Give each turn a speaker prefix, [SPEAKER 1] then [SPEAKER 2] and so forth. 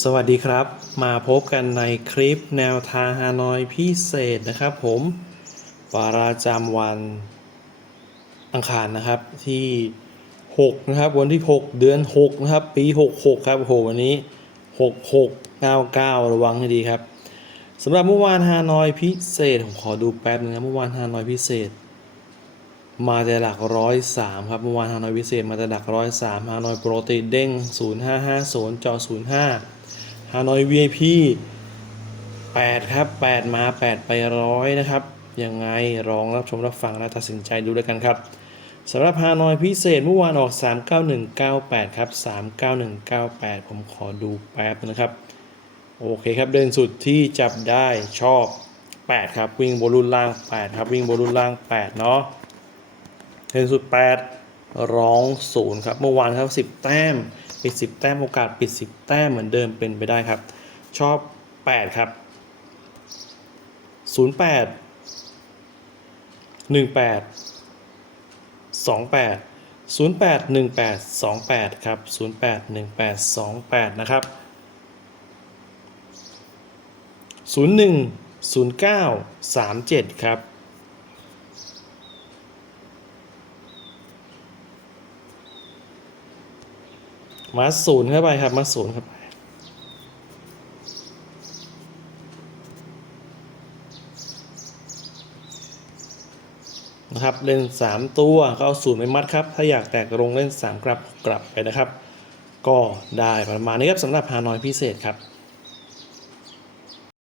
[SPEAKER 1] สวัสดีครับ มาพบกันในคลิปแนวทางฮานอยพิเศษนะครับผมประจำวันอังคารนะครับที่ 6 นะครับ วันที่ 6 เดือน 6 นะครับ ปี 66 ครับโอ้โหวันนี้ 66 99 ระวังให้ดีครับสำหรับเมื่อวานฮานอยพิเศษ ผมขอดูแป๊บนึงนะเมื่อวานฮานอยพิเศษ มาแต่หลักร้อยสามครับเมื่อวานฮานอยพิเศษมาแต่หลักร้อยสามฮานอยโปรตีเด้งศูนย์ห้าห้าศูนย์จอศูนย์ห้าฮานอย VIP แปดครับแปดมาแปดไปร้อยนะครับยังไงลองรับชมรับฟังและตัดสินใจดูด้วยกันครับสำหรับฮานอยพิเศษเมื่อวานออก 39198 ครับ 39198 ผมขอดูแป๊บนะครับ โอเคครับเดินสุดที่จับได้ชอบ 8 ครับ วิ่งบนรุ่นล่าง 8 ครับ วิ่งบนรุ่นล่าง 8 เนาะ เทนสุดแปดร้องศูนย์ครับ เมื่อวานครับสิบแต้ม ปิดสิบแต้มโอกาสปิดสิบแต้มเหมือนเดิมเป็นไปได้ครับ ชอบแปดครับศูนย์แปดหนึ่งแปดสองแปดศูนย์แปดหนึ่งแปดสองแปดครับศูนย์แปดหนึ่งแปดสองแปดนะครับศูนย์หนึ่งศูนย์เก้าสามเจ็ดครับ มาศูนย์เข้าไปครับ มาศูนย์เข้าไปนะครับเล่น 3 ตัวก็เอาศูนย์ไปมัดครับ ถ้าอยากแตกลงเล่น 3 กลับกลับไปนะครับ ก็ได้ประมาณนี้ครับสำหรับฮานอยพิเศษครับ